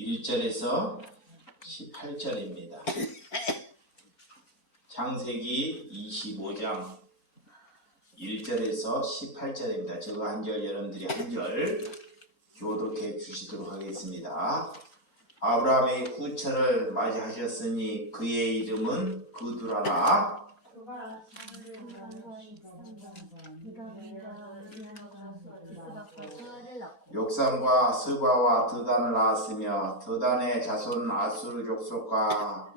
1절에서 18절입니다. 창세기 25장 1절에서 18절입니다. 저거 한 절 여러분들이 한 절 교독해 주시도록 하겠습니다. 아브라함의 후처를 맞이하셨으니 그의 이름은 그두라라. 욕산과 스바와 드단을 낳았으며 드단의 자손 아수르 족속과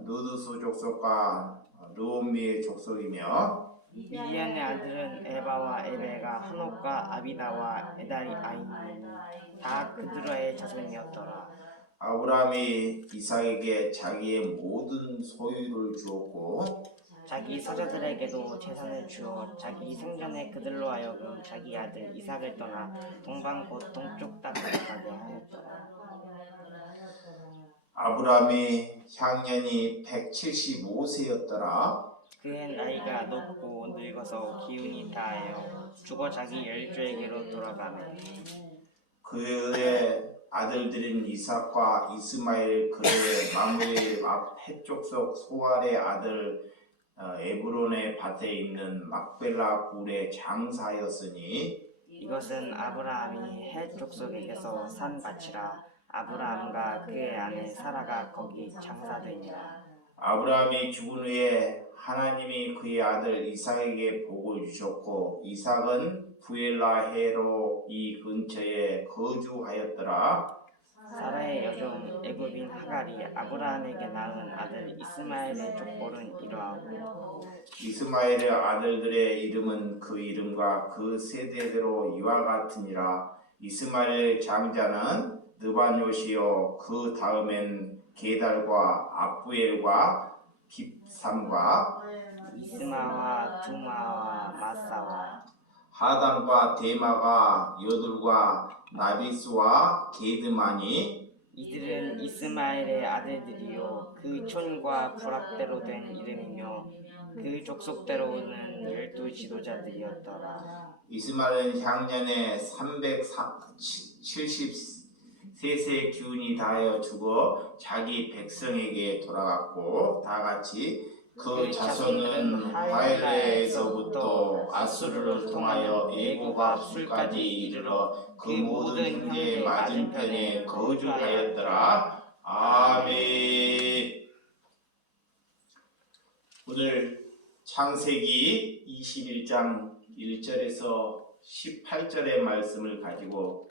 누드스 족속과 르옴미의 족속이며 미디안의 아들은 에바와 에베가 한옥과 아비다와 에달이 아이니 다 그드라의 자손이었더라. 아브라함이 이삭에게 자기의 모든 소유를 주었고 자기 서자들에게도 재산을 주어 자기 생전에 그들로 하여금 자기 아들 이삭을 떠나 동방 곧 동쪽 땅으로 가게 하였더라. 아브라함이 향년이 175세였더라. 그의 나이가 높고 늙어서 기운이 다하여 죽어 자기 열조에게로 돌아가매 그의 아들들인 이삭과 이스마엘 그의 마므의 해족속 소알의 아들 에브론의 밭에 있는 막벨라 굴에 장사하였으니 이것은 아브라함이 헷 족속에게서 산 밭이라. 아브라함과 그의 아내 사라가 거기 장사되니라. 아브라함이 죽은 후에 하나님이 그의 아들 이삭에게 복을 주셨고 이삭은 부엘라헤로 이 근처에 거주하였더라. 사라의 여종 애굽인 하갈이 아브라함에게 낳은 아들 이스마엘의 족보는 이러하고 이스마엘의 아들들의 이름은 그 이름과 그 세대대로 이와 같으니라. 이스마엘의 장자는 느바뇨시요 그 다음엔 게달과 압부엘과 빕삼과 이스마와 두마와 마사와 하단과 데마가 여둘과 나비스와 게드마니 이들은 이스마엘의 아들들이요 그 촌과 부락대로 된 이름이며 그 족속대로는 12지도자들이었더라. 이스마엘은 향년에 373세 기운이 다하여 죽어 자기 백성에게 돌아갔고 다같이 그 자손은 하엘레에서부터 아수르를 통하여 애굽 앞술까지 이르러 그 모든 형제의 맞은편에 거주하였더라. 아멘. 오늘 창세기 21장 1절에서 18절의 말씀을 가지고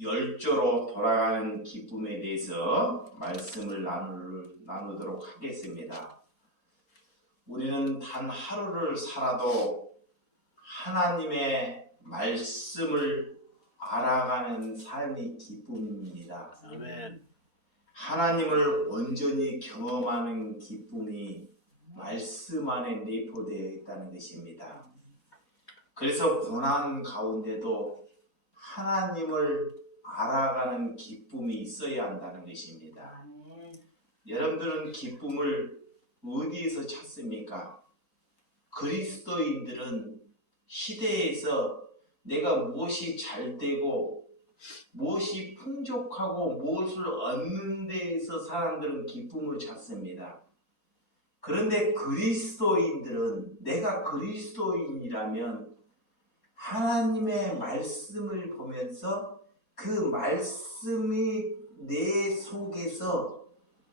열조로 돌아가는 기쁨에 대해서 말씀을 나누도록 하겠습니다. 우리는 단 하루를 살아도 하나님의 말씀을 알아가는 삶이 기쁨입니다. 아멘. 하나님을 온전히 경험하는 기쁨이 말씀 안에 내포되어 있다는 것입니다. 그래서 고난 가운데도 하나님을 알아가는 기쁨이 있어야 한다는 것입니다. 여러분들은 기쁨을 어디에서 찾습니까? 그리스도인들은 시대에서 내가 무엇이 잘 되고 무엇이 풍족하고 무엇을 얻는 데에서 사람들은 기쁨을 찾습니다. 그런데 그리스도인들은 내가 그리스도인이라면 하나님의 말씀을 보면서 그 말씀이 내 속에서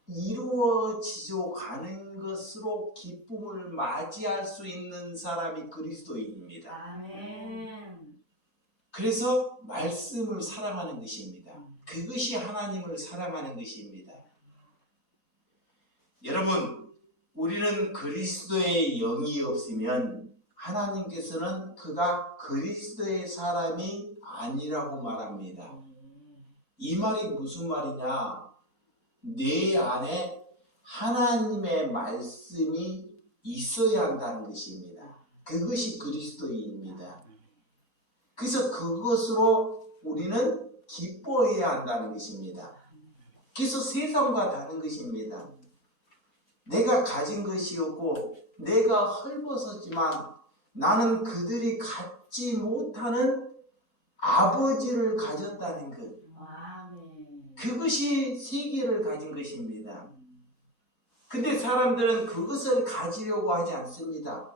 이루어지져 가는 것으로 기쁨을 맞이할 수 있는 사람이 그리스도인입니다. 아멘. 그래서 말씀을 사랑하는 것입니다. 그것이 하나님을 사랑하는 것입니다. 여러분, 우리는 그리스도의 영이 없으면 하나님께서는 그가 그리스도의 사람이 아니라고 말합니다. 이 말이 무슨 말이냐? 내 안에 하나님의 말씀이 있어야 한다는 것입니다. 그것이 그리스도인입니다. 그래서 그것으로 우리는 기뻐해야 한다는 것입니다. 그래서 세상과 다른 것입니다. 내가 가진 것이 없고 내가 헐벗었지만 나는 그들이 갖지 못하는 아버지를 가졌다는 것. 그것이 세계를 가진 것입니다. 근데 사람들은 그것을 가지려고 하지 않습니다.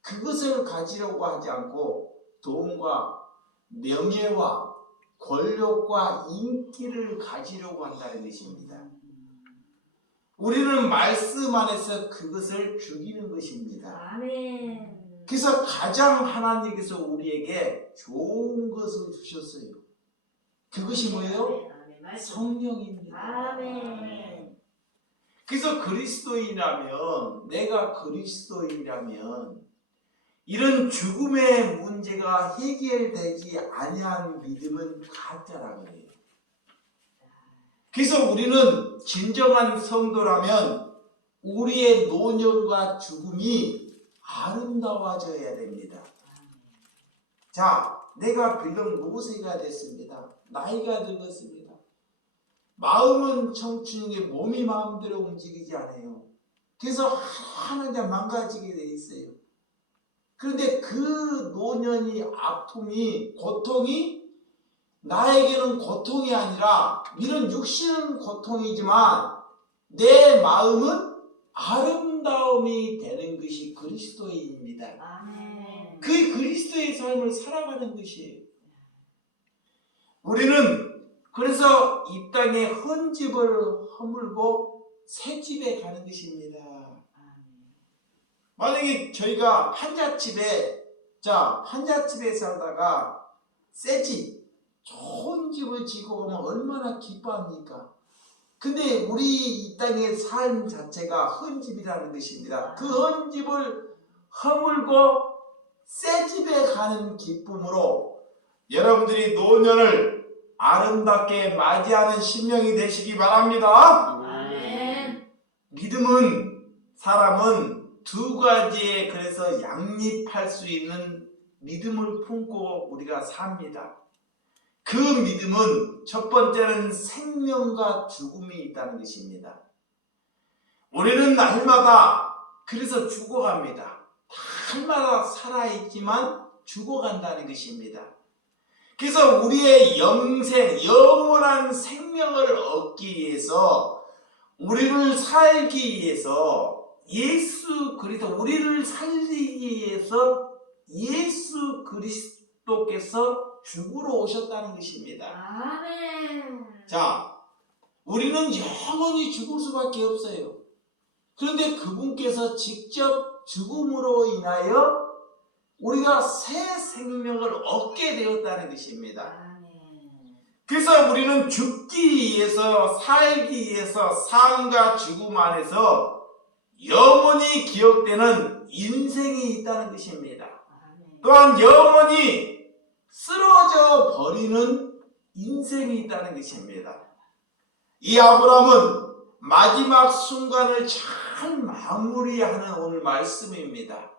그것을 가지려고 하지 않고 돈과 명예와 권력과 인기를 가지려고 한다는 것입니다. 우리는 말씀 안에서 그것을 죽이는 것입니다. 아멘. 그래서 가장 하나님께서 우리에게 좋은 것을 주셨어요. 그것이 뭐예요? 아멘. 말씀. 성령입니다. 아멘. 그래서 그리스도인이라면, 내가 그리스도인이라면 이런 죽음의 문제가 해결되지 아니한 믿음은 가짜라는 거예요. 그래서 우리는 진정한 성도라면 우리의 노년과 죽음이 아름다워져야 됩니다. 자, 내가 비록 노쇠가 됐습니다. 나이가 늙었습니다. 마음은 청춘인데 몸이 마음대로 움직이지 않아요. 그래서 하나하나 망가지게 돼 있어요. 그런데 그 노년이 아픔이 고통이 나에게는 고통이 아니라 이런 육신은 고통이지만 내 마음은 아름다움이 되는 것이 그리스도인입니다. 아멘. 그 그리스도의 삶을 살아가는 것이에요. 우리는 그래서 이 땅에 헌 집을 허물고 새 집에 가는 것입니다. 만약에 저희가 환자집에 살다가 새 집, 좋은 집을 지고 가면 얼마나 기뻐합니까? 근데 우리 이 땅의 삶 자체가 헌 집이라는 것입니다. 그 헌 집을 허물고 새 집에 가는 기쁨으로 여러분들이 노년을 아름답게 맞이하는 심령이 되시기 바랍니다. 아멘. 믿음은 사람은 두 가지에 그래서 양립할 수 있는 믿음을 품고 우리가 삽니다. 그 믿음은 첫 번째는 생명과 죽음이 있다는 것입니다. 우리는 날마다 그래서 죽어갑니다. 날마다 살아있지만 죽어간다는 것입니다. 그래서 우리의 영원한 생명을 얻기 위해서 우리를 살기 위해서 우리를 살리기 위해서 예수 그리스도께서 죽으러 오셨다는 것입니다. 아멘. 자, 우리는 영원히 죽을 수밖에 없어요. 그런데 그분께서 직접 죽음으로 인하여 우리가 새 생명을 얻게 되었다는 것입니다. 아멘. 그래서 우리는 죽기 위해서 살기 위해서 삶과 죽음 안에서 영원히 기억되는 인생이 있다는 것입니다. 아멘. 또한 영원히 쓰러져 버리는 인생이 있다는 것입니다. 이 아브라함은 마지막 순간을 잘 마무리하는 오늘 말씀입니다.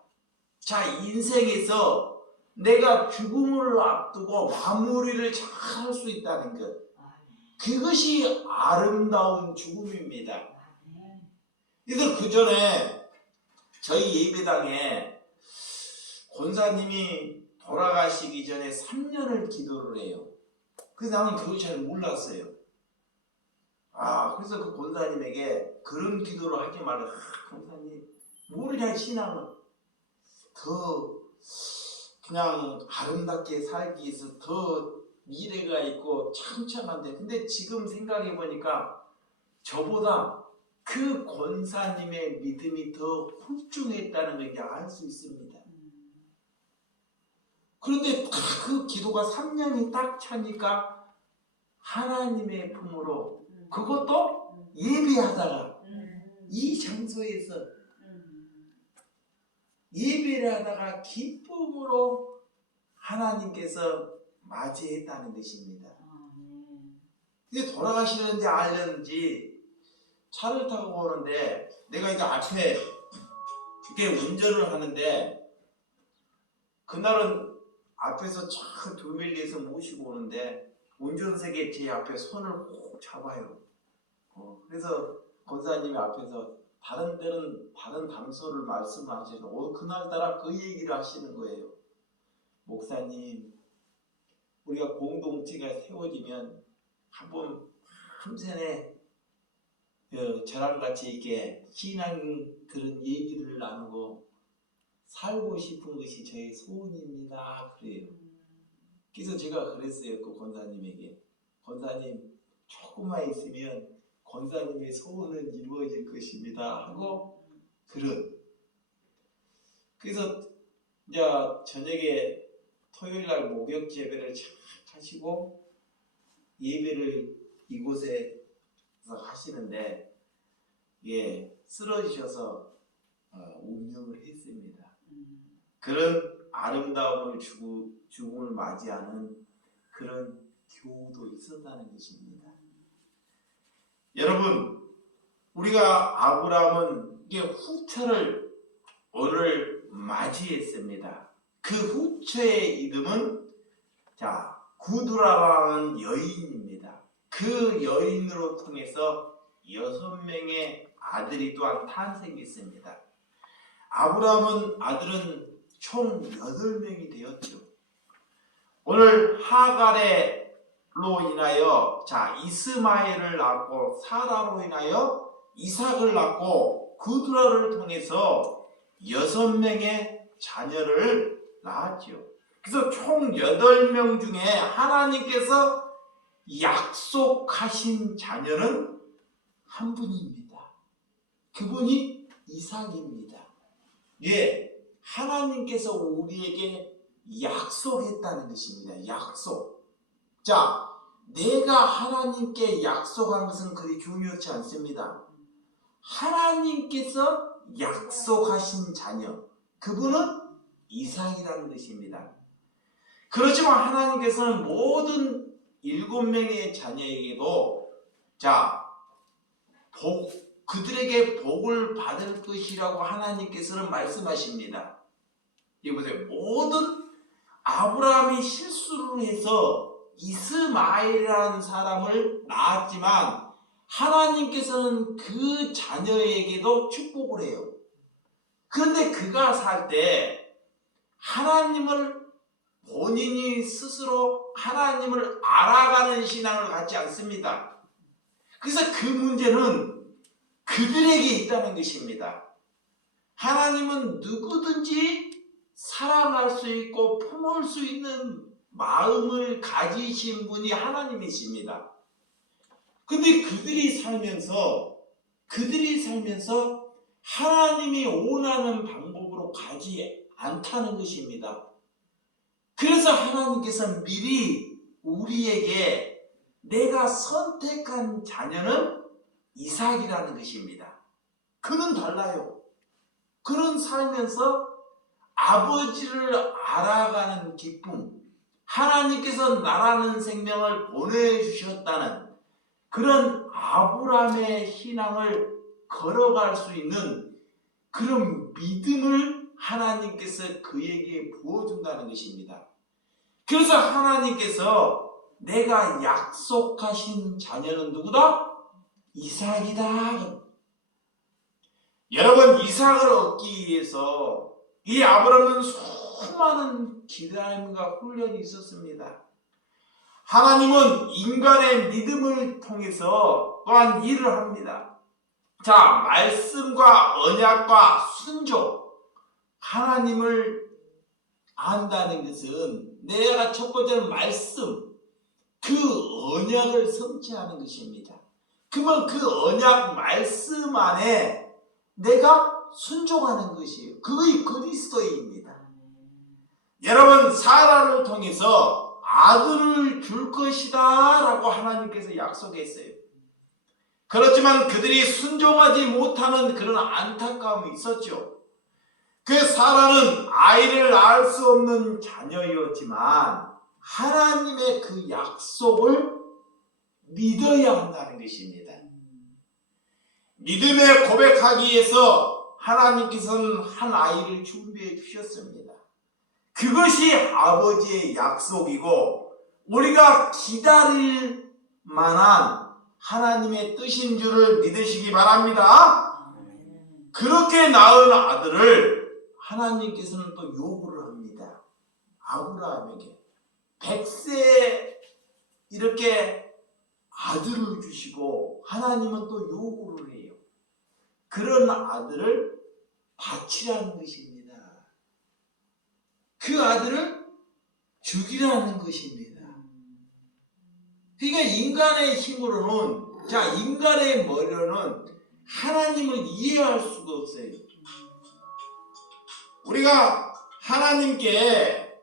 자, 인생에서 내가 죽음을 앞두고 마무리를 잘 할 수 있다는 것, 그것이 아름다운 죽음입니다. 아멘. 그래서 그 전에 저희 예배당에 권사님이 돌아가시기 전에 3년을 기도를 해요. 그래서 나는 그걸 잘 몰랐어요. 그래서 그 권사님에게 그런 기도를 하지 말라. 권사님, 우리의 신앙은 더 그냥 아름답게 살기 위해서 더 미래가 있고 창창한데, 근데 지금 생각해 보니까 저보다 그 권사님의 믿음이 더 훌륭했다는 걸 이제 알 수 있습니다. 그런데 그 기도가 3년이 딱 차니까 하나님의 품으로, 그것도 예배하다가 이 장소에서 예배를 하다가 기쁨으로 하나님께서 맞이했다는 것입니다. 이게 돌아가시는지 알렸는지 차를 타고 오는데 내가 이제 앞에 이렇게 운전을 하는데, 그날은 앞에서 차 두 밀리에서 모시고 오는데 운전석에 제 앞에 손을 꼭 잡아요. 그래서 권사님이 앞에서 다른 때는 다른 담소를 말씀하셔서 그날따라 그 얘기를 하시는 거예요. 목사님, 우리가 공동체가 세워지면 한번 참 전에 저랑 같이 이렇게 신앙 그런 얘기를 나누고 살고 싶은 것이 저의 소원입니다. 그래요. 그래서 제가 그랬어요. 그 권사님에게. 권사님 조금만 있으면 권사님의 소원은 이루어질 것입니다. 하고 그래서 이제 저녁에 토요일날 목욕 예배를 착 하시고 예배를 이곳에서 하시는데 쓰러지셔서 운명을 했습니다. 그런 아름다움을 죽음을 맞이하는 그런 교우도 있었다는 것입니다. 여러분, 우리가 아브라함은 후처를 오늘 맞이했습니다. 그 후처의 이름은 구두라라는 여인입니다. 그 여인으로 통해서 6명의 아들이 또한 탄생했습니다. 아브라함은 아들은 총 8명이 되었죠. 오늘 하갈로 인하여 이스마엘을 낳고 사라로 인하여 이삭을 낳고 구두라를 통해서 6명의 자녀를 낳았죠. 그래서 총 8명 중에 하나님께서 약속하신 자녀는 한 분입니다. 그분이 이삭입니다. 하나님께서 우리에게 약속했다는 것입니다. 약속. 내가 하나님께 약속한 것은 그리 중요치 않습니다. 하나님께서 약속하신 자녀, 그분은 이삭이라는 것입니다. 그렇지만 하나님께서는 모든 7명의 자녀에게도 그들에게 복을 받을 것이라고 하나님께서는 말씀하십니다. 보세요. 모든 아브라함이 실수를 해서 이스마엘이라는 사람을 낳았지만 하나님께서는 그 자녀에게도 축복을 해요. 그런데 그가 살 때 하나님을 본인이 스스로 하나님을 알아가는 신앙을 갖지 않습니다. 그래서 그 문제는 그들에게 있다는 것입니다. 하나님은 누구든지 사랑할 수 있고 품을 수 있는 마음을 가지신 분이 하나님이십니다. 근데 그들이 살면서 하나님이 원하는 방법으로 가지 않다는 것입니다. 그래서 하나님께서 미리 우리에게 내가 선택한 자녀는 이삭이라는 것입니다. 그는 달라요. 그는 살면서 아버지를 알아가는 기쁨, 하나님께서 나라는 생명을 보내주셨다는 그런 아브라함의 신앙을 걸어갈 수 있는 그런 믿음을 하나님께서 그에게 부어준다는 것입니다. 그래서 하나님께서 내가 약속하신 자녀는 누구다? 이삭이다. 여러분, 이삭을 얻기 위해서 이 아브라함은 수많은 기다림과 훈련이 있었습니다. 하나님은 인간의 믿음을 통해서 또한 일을 합니다. 말씀과 언약과 순종, 하나님을 안다는 것은 내가 첫 번째는 말씀, 그 언약을 성취하는 것입니다. 그러면 그 언약 말씀 안에 내가 순종하는 것이에요. 그것이 그리스도입니다. 여러분, 사라를 통해서 아들을 줄 것이다 라고 하나님께서 약속했어요. 그렇지만 그들이 순종하지 못하는 그런 안타까움이 있었죠. 그 사라는 아이를 낳을 수 없는 자녀였지만 하나님의 그 약속을 믿어야 한다는 것입니다. 믿음의 고백하기 위해서 하나님께서는 한 아이를 준비해 주셨습니다. 그것이 아버지의 약속이고 우리가 기다릴 만한 하나님의 뜻인 줄을 믿으시기 바랍니다. 그렇게 낳은 아들을 하나님께서는 또 요구를 합니다. 아브라함에게 100세에 이렇게 아들을 주시고 하나님은 또 요구를 해요. 그런 아들을 바치라는 것입니다. 그 아들을 죽이라는 것입니다. 그러니까 인간의 힘으로는, 자, 인간의 머리로는 하나님을 이해할 수가 없어요. 우리가 하나님께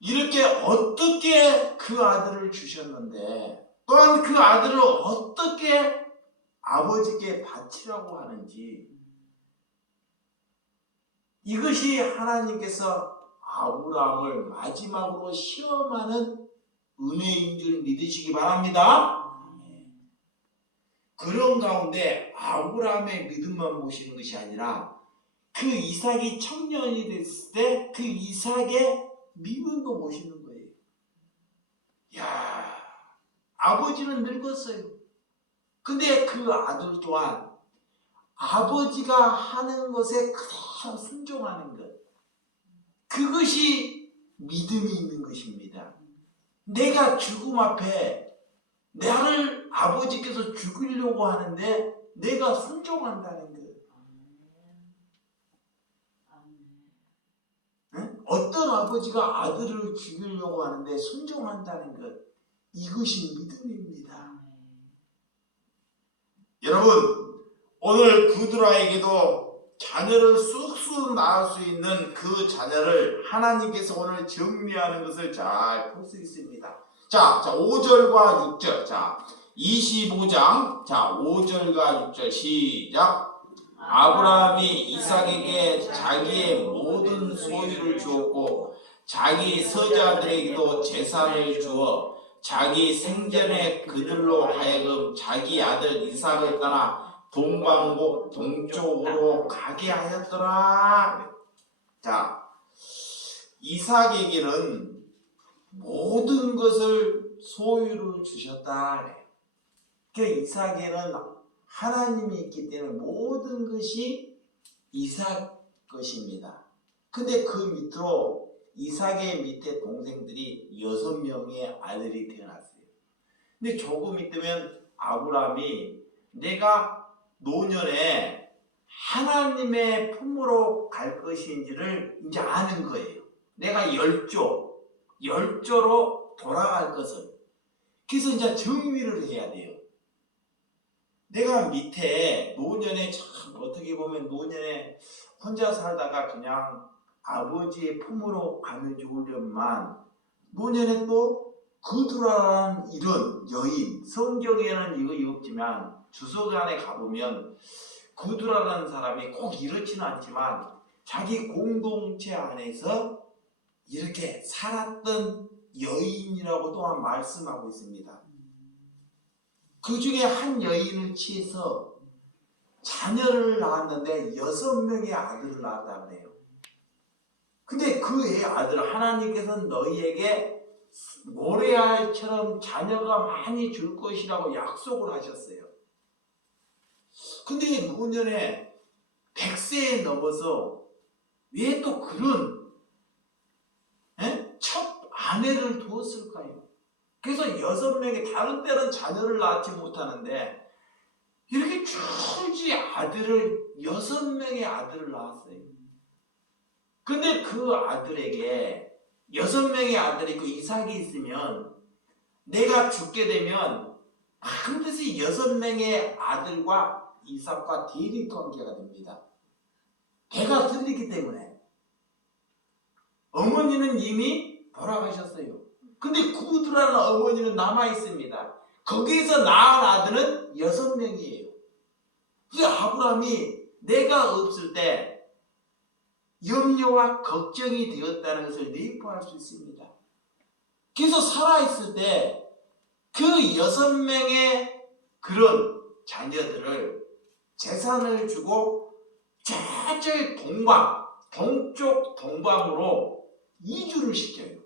이렇게 어떻게 그 아들을 주셨는데, 또한 그 아들을 어떻게 아버지께 바치라고 하는지, 이것이 하나님께서 아브라함을 마지막으로 시험하는 은혜인 줄 믿으시기 바랍니다. 그런 가운데 아브라함의 믿음만 보시는 것이 아니라 그 이삭이 청년이 됐을 때 그 이삭의 믿음도 보시는 거예요. 야, 아버지는 늙었어요. 근데 그 아들 또한 아버지가 하는 것에 그대로 순종하는 것, 그것이 믿음이 있는 것입니다. 내가 죽음 앞에 나를 아버지께서 죽이려고 하는데 내가 순종한다는 것. 응? 어떤 아버지가 아들을 죽이려고 하는데 순종한다는 것, 이것이 믿음입니다. 여러분, 오늘 그드라에게도 자녀를 쑥쑥 낳을 수 있는 그 자녀를 하나님께서 오늘 정리하는 것을 잘 볼 수 있습니다. 자, 5절과 6절. 자, 25장. 자, 5절과 6절 시작. 아브라함이 이삭에게 자기의 모든 소유를 주었고 자기 서자들에게도 재산을 주어 자기 생전에 그들로 하여금 자기 아들 이삭을 떠나 동방국 동쪽으로 가게 하였더라. 자, 이삭에게는 모든 것을 소유를 주셨다. 그 이삭에는 하나님이 있기 때문에 모든 것이 이삭 것입니다. 근데 그 밑으로 이삭의 밑에 동생들이 6명의 아들이 태어났어요. 근데 조금 있으면 아브라함이 내가 노년에 하나님의 품으로 갈 것인지를 이제 아는 거예요. 내가 열조로 돌아갈 것을. 그래서 이제 정리를 해야 돼요. 내가 밑에 노년에 참 어떻게 보면 노년에 혼자 살다가 그냥 아버지의 품으로 가면 좋으련만 노년에 또 그두라라는 이런 여인, 성경에는 이거 없지만 주석안에 가보면 그두라라는 사람이 꼭 이렇지는 않지만 자기 공동체 안에서 이렇게 살았던 여인이라고 또한 말씀하고 있습니다. 그 중에 한 여인을 취해서 자녀를 낳았는데 6명의 아들을 낳았다 그래요. 근데 그 애 아들 하나님께서는 너희에게 모래알처럼 자녀가 많이 줄 것이라고 약속을 하셨어요. 근데 노년에 100세에 넘어서 왜 또 그런 첫 아내를 두었을까요? 그래서 6명의 다른 때는 자녀를 낳지 못하는데 이렇게 줄지 아들을 6명의 아들을 낳았어요. 근데 그 아들에게 6명의 아들이 그 이삭이 있으면 내가 죽게 되면 반드시 6명의 아들과 이삭과 대립 관계가 됩니다. 배가 틀리기 때문에. 어머니는 이미 돌아가셨어요. 근데 구두라는 어머니는 남아있습니다. 거기에서 낳은 아들은 6명이에요. 그 아브라함이 내가 없을 때 염려와 걱정이 되었다는 것을 내포할 수 있습니다. 그래서 살아있을 때 그 6명의 그런 자녀들을 재산을 주고 저쪽 동쪽 동방으로 이주를 시켜요.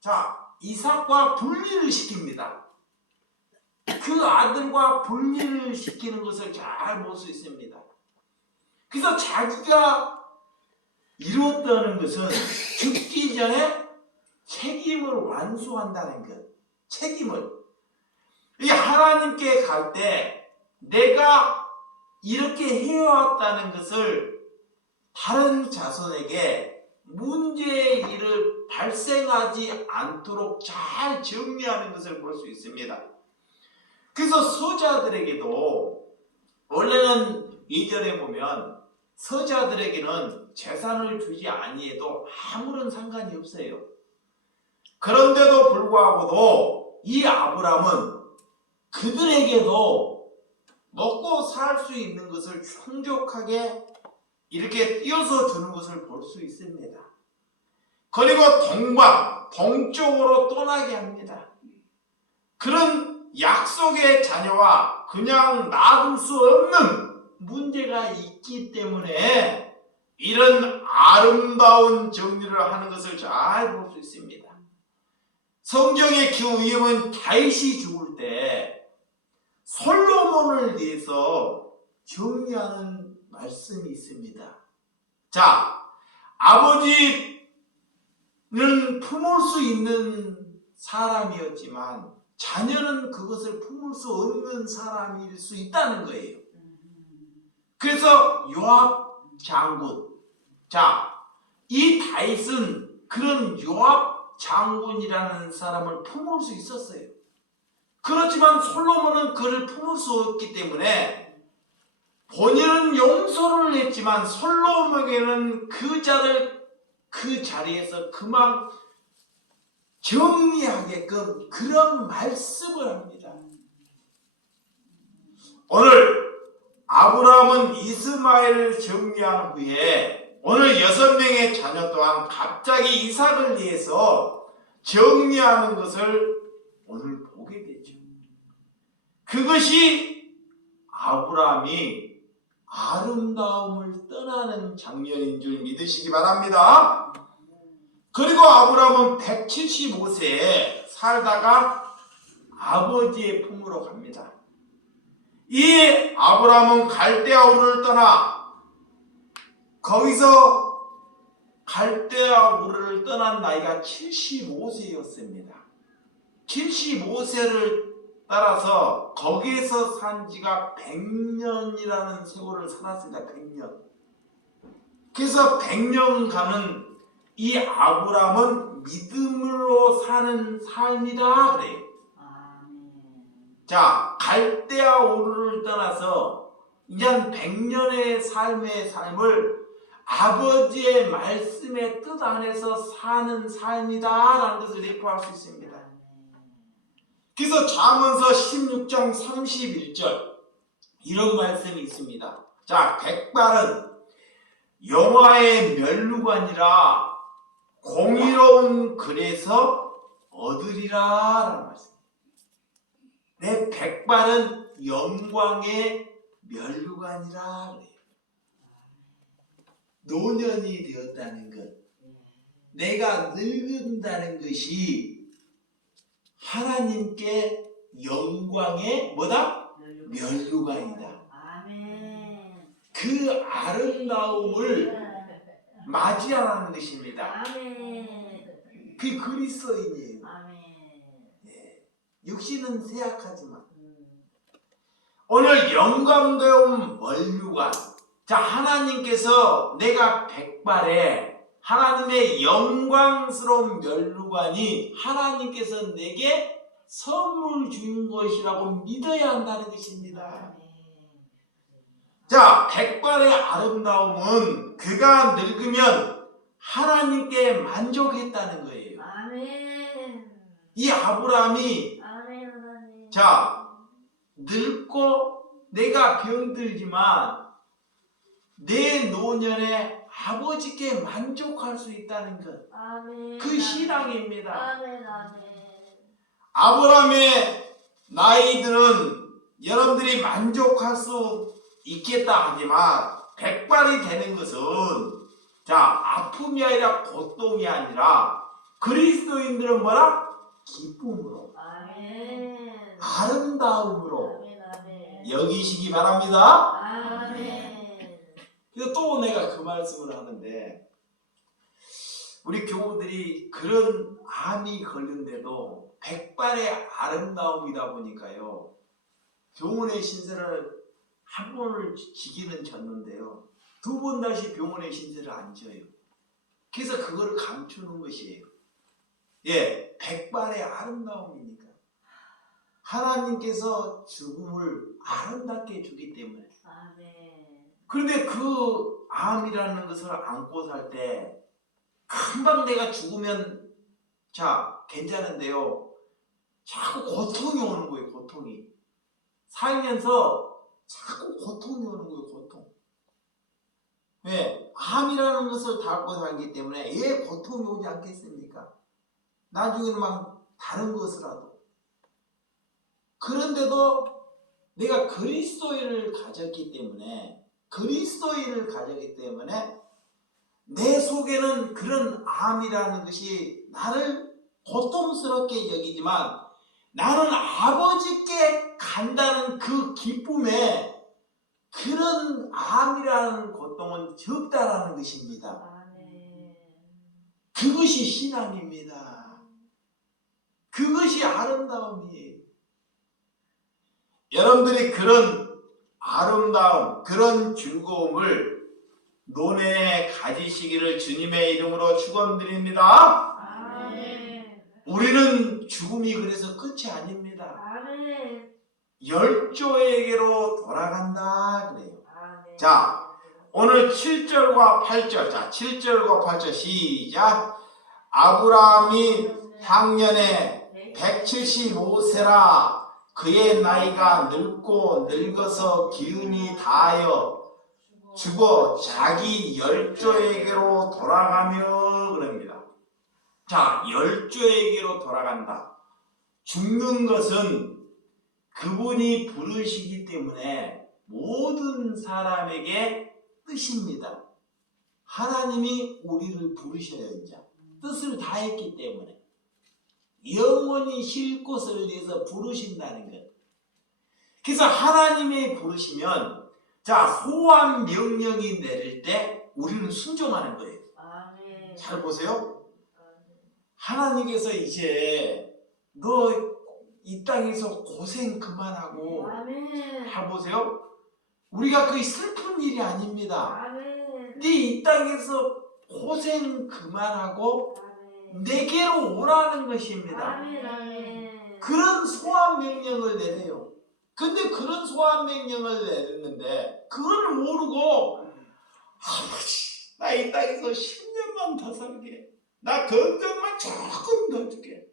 자, 이삭과 분리를 시킵니다. 그 아들과 분리를 시키는 것을 잘 볼 수 있습니다. 그래서 자기가 이루었다는 것은 죽기 전에 책임을 완수한다는 것. 책임을. 하나님께 갈 때 내가 이렇게 해왔다는 것을 다른 자손에게 문제의 일을 발생하지 않도록 잘 정리하는 것을 볼 수 있습니다. 그래서 서자들에게도 원래는 예전에 보면 서자들에게는 재산을 주지 아니해도 아무런 상관이 없어요. 그런데도 불구하고도 이 아브람은 그들에게도 먹고 살 수 있는 것을 충족하게 이렇게 띄어서 주는 것을 볼 수 있습니다. 그리고 동쪽으로 떠나게 합니다. 그런 약속의 자녀와 그냥 놔둘 수 없는 문제가 있기 때문에 이런 아름다운 정리를 하는 것을 잘 볼 수 있습니다. 성경의 기후위험은 다윗이 죽을 때 솔로몬을 위해서 정리하는 말씀이 있습니다. 자, 아버지는 품을 수 있는 사람이었지만 자녀는 그것을 품을 수 없는 사람일 수 있다는 거예요. 그래서 요압 장군, 자, 이 다윗은 그런 요압 장군이라는 사람을 품을 수 있었어요. 그렇지만 솔로몬은 그를 품을 수 없기 때문에 본인은 용서를 했지만 솔로몬에게는 그 자를 그 자리에서 그만 정리하게끔 그런 말씀을 합니다. 오늘 아브라함은 이스마엘을 정리한 후에 오늘 6명의 자녀 또한 갑자기 이삭을 위해서 정리하는 것을 오늘 보게 되죠. 그것이 아브라함이 아름다움을 떠나는 장면인 줄 믿으시기 바랍니다. 그리고 아브라함은 175세에 살다가 아버지의 품으로 갑니다. 이 아브라함은 갈대아 우르를 떠나 거기서 갈대아 우르를 떠난 나이가 75세였습니다. 75세를 따라서 거기에서 산 지가 100년이라는 세월을 살았습니다. 100년. 그래서 100년간은 이 아브라함은 믿음으로 사는 삶이다 그래요. 자, 갈대아 우르를 떠나서 이제 100년의 삶을 아버지의 말씀의 뜻 안에서 사는 삶이다라는 것을 내포할 수 있습니다. 그래서 잠언서 16장 31절 이런 말씀이 있습니다. 자, 백발은 영화의 면류관이라 공의로운 글에서 얻으리라 라는 말씀. 내 백발은 영광의 면류관이라 그래요. 노년이 되었다는 것, 내가 늙은다는 것이 하나님께 영광의 뭐다? 면류관이다. 그 아름다움을 맞이하라는 것입니다. 그 그리스도인이에요. 네. 육신은 쇠약하지만 오늘 영광되운 면류관, 자, 하나님께서 내가 백발에 하나님의 영광스러운 면류관이 하나님께서 내게 선물 준 것이라고 믿어야 한다는 것입니다. 자, 백발의 아름다움은 그가 늙으면 하나님께 만족했다는 거예요. 이 아브라함이 자, 늙고 내가 병들지만 내 노년에 아버지께 만족할 수 있다는 것, 그 신앙입니다. 아브라함의 나이들은 여러분들이 만족할 수 있겠다 하지만 백발이 되는 것은 자, 아픔이 아니라 고통이 아니라 그리스도인들은 뭐라? 기쁨으로, 아름다움으로 여기시기 바랍니다. 그래서 또 내가 그 말씀을 하는데 우리 교우들이 그런 암이 걸린데도 백발의 아름다움이다 보니까요, 병원의 신세를 한 번을 지기는 졌는데요. 두 번 다시 병원의 신세를 안 져요. 그래서 그거를 감추는 것이에요. 예, 백발의 아름다움이니까. 하나님께서 죽음을 아름답게 주기 때문에. 아멘. 그런데 그 암이라는 것을 안고 살 때 금방 내가 죽으면 자 괜찮은데요. 자꾸 고통이 오는 거예요. 고통이. 살면서 자꾸 고통이 오는 거예요. 고통. 왜? 암이라는 것을 닮고 살기 때문에 왜 고통이 오지 않겠습니까? 나중에는 막 다른 것이라도. 그런데도 내가 그리스도인을 가졌기 때문에 내 속에는 그런 암이라는 것이 나를 고통스럽게 여기지만 나는 아버지께 간다는 그 기쁨에 그런 암이라는 고통은 적다라는 것입니다. 아멘. 그것이 신앙입니다. 그것이 아름다움이에요. 여러분들이 그런 아름다움, 그런 즐거움을 논에 가지시기를 주님의 이름으로 축원드립니다. 아멘. 우리는 죽음이 그래서 끝이 아닙니다. 아멘. 열조에게로 돌아간다 그래요. 아멘. 자, 오늘 7절과 8절. 자, 7절과 8절 시작. 아브라함이 향년에 175세라 그의 나이가 늙고 늙어서 기운이 다하여 죽어 자기 열조에게로 돌아가며 그럽니다. 자, 열조에게로 돌아간다. 죽는 것은 그분이 부르시기 때문에 모든 사람에게 뜻입니다. 하나님이 우리를 부르셔야 이제 뜻을 다했기 때문에 영원히 쉴 곳을 위해서 부르신다는 것. 그래서 하나님이 부르시면 자 소환 명령이 내릴 때 우리는 순종하는 거예요. 아멘. 잘 보세요. 하나님께서 이제 너 이 땅에서 고생 그만하고 아멘. 잘 보세요. 우리가 그 슬픈 일이 아닙니다. 아멘. 네 이 땅에서 고생 그만하고 아멘. 내게로 오라는 것입니다. 아멘. 아멘. 그런 소환 명령을 내려요. 근데 그런 소환 명령을 내렸는데 그걸 모르고 아버지 나 이 땅에서 10년만 더 살게. 나 건강만 조금 더 주게.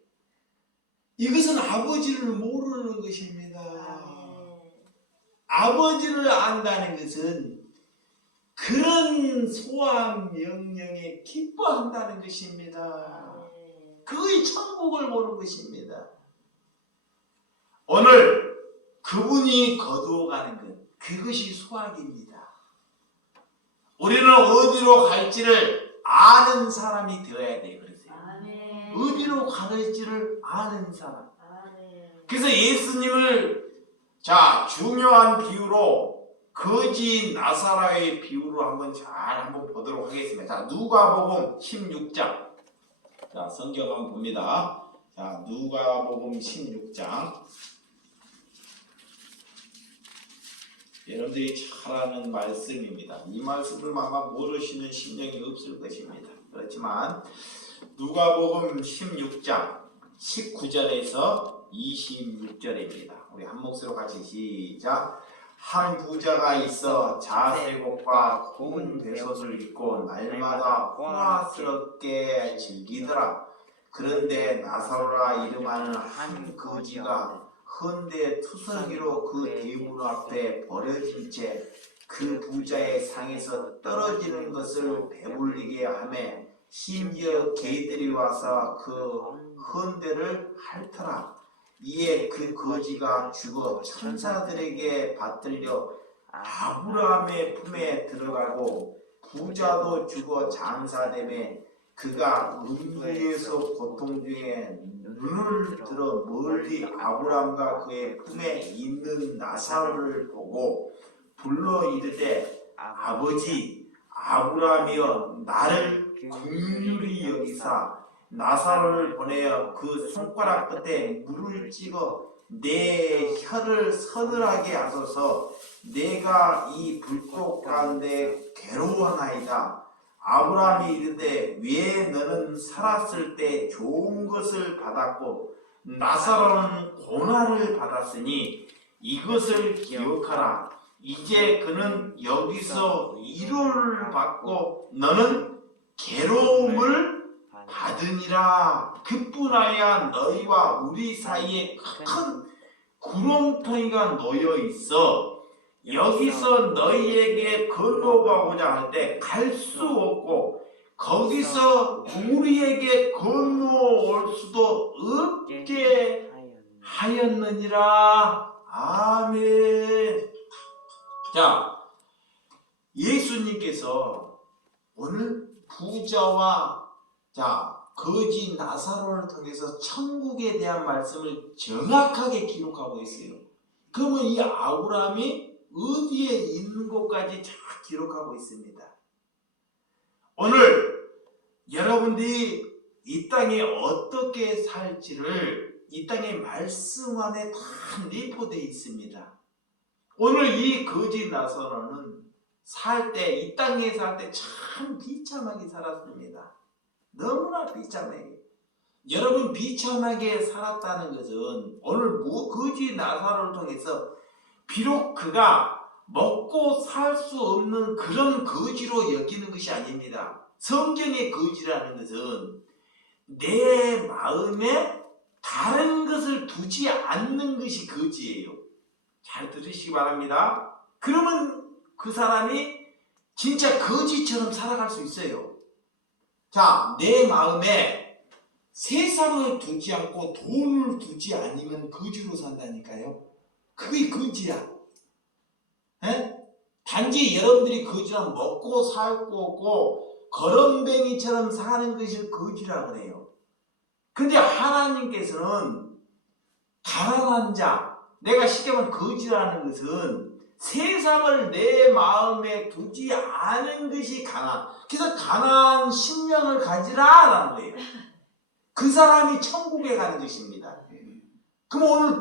이것은 아버지를 모르는 것입니다. 아멘. 아버지를 안다는 것은 그런 소환 명령에 기뻐한다는 것입니다. 아멘. 그의 천국을 보는 것입니다. 오늘 그분이 거두어가는 것, 그것이 수학입니다. 우리는 어디로 갈지를 아는 사람이 되어야 돼요. 그러세요. 아멘. 어디로 갈지를 아는 사람. 아멘. 그래서 예수님을 자 중요한 비유로 거지 나사라의 비유로 한번 보도록 하겠습니다. 자 누가복음 16장. 자 성경 한번 봅니다. 자 누가복음 16장. 여러분들이 잘 아는 말씀입니다. 이 말씀을 아마 모르시는 심령이 없을 것입니다. 그렇지만 누가복음 16장 19절에서 26절입니다. 우리 한 목소리로 같이 시작. 한 부자가 있어 자세곡과 고운 배옷을 입고 날마다 호화스럽게 즐기더라. 그런데 나사로라 이름하는 한 거지가 헌데 투성이로 그 대문 앞에 버려진 채 그 부자의 상에서 떨어지는 것을 배불리게 하매 심지어 개들이 와서 그 헌데를 핥더라. 이에 그 거지가 죽어 천사들에게 받들려 아브라함의 품에 들어가고 부자도 죽어 장사되매 그가 음부에서 고통 중에 눈을 들어 멀리 아브라함과 그의 품에 있는 나사로를 보고 불러 이르되 아버지 아브라함이여 나를 긍휼히 여기사 나사로를 보내어 그 손가락 끝에 물을 찍어 내 혀를 서늘하게 하소서. 내가 이 불꽃 가운데 괴로워하나이다. 아브라함이 이르되 왜 너는 살았을 때 좋은 것을 받았고 나사로는 고난을 받았으니 이것을 기억하라. 이제 그는 여기서 위로를 받고 너는 괴로움을 받으니라. 그뿐아야 너희와 우리 사이에 큰 구렁텅이가 놓여 있어 여기서 너희에게 건너가고자 할 때 갈 수 없고 거기서 우리에게 건너올 수도 없게 하였느니라. 아멘. 자, 예수님께서 오늘 부자와 거지 나사로를 통해서 천국에 대한 말씀을 정확하게 기록하고 있어요. 그러면 이 아브라함이 어디에 있는 곳까지 잘 기록하고 있습니다. 오늘 여러분들이 이 땅에 어떻게 살지를 이 땅의 말씀 안에 다 내포되어 있습니다. 오늘 이 거지 나사로는 이 땅에 살 때 참 비참하게 살았습니다. 너무나 비참하게. 여러분, 비참하게 살았다는 것은 오늘 거지 나사로를 통해서 비록 그가 먹고 살 수 없는 그런 거지로 여기는 것이 아닙니다. 성경의 거지라는 것은 내 마음에 다른 것을 두지 않는 것이 거지예요. 잘 들으시기 바랍니다. 그러면 그 사람이 진짜 거지처럼 살아갈 수 있어요. 자, 내 마음에 세상을 두지 않고 돈을 두지 않으면 거지로 산다니까요. 그게 거지야. 에? 단지 여러분들이 거지란 먹고 살고 거렁뱅이처럼 사는 것이 거지라 그래요. 근데 하나님께서는 가난한 자, 내가 쉽게 말하면 거지라는 것은 세상을 내 마음에 두지 않은 것이 가난. 그래서 가난한 심령을 가지라라는 거예요. 그 사람이 천국에 가는 것입니다. 그럼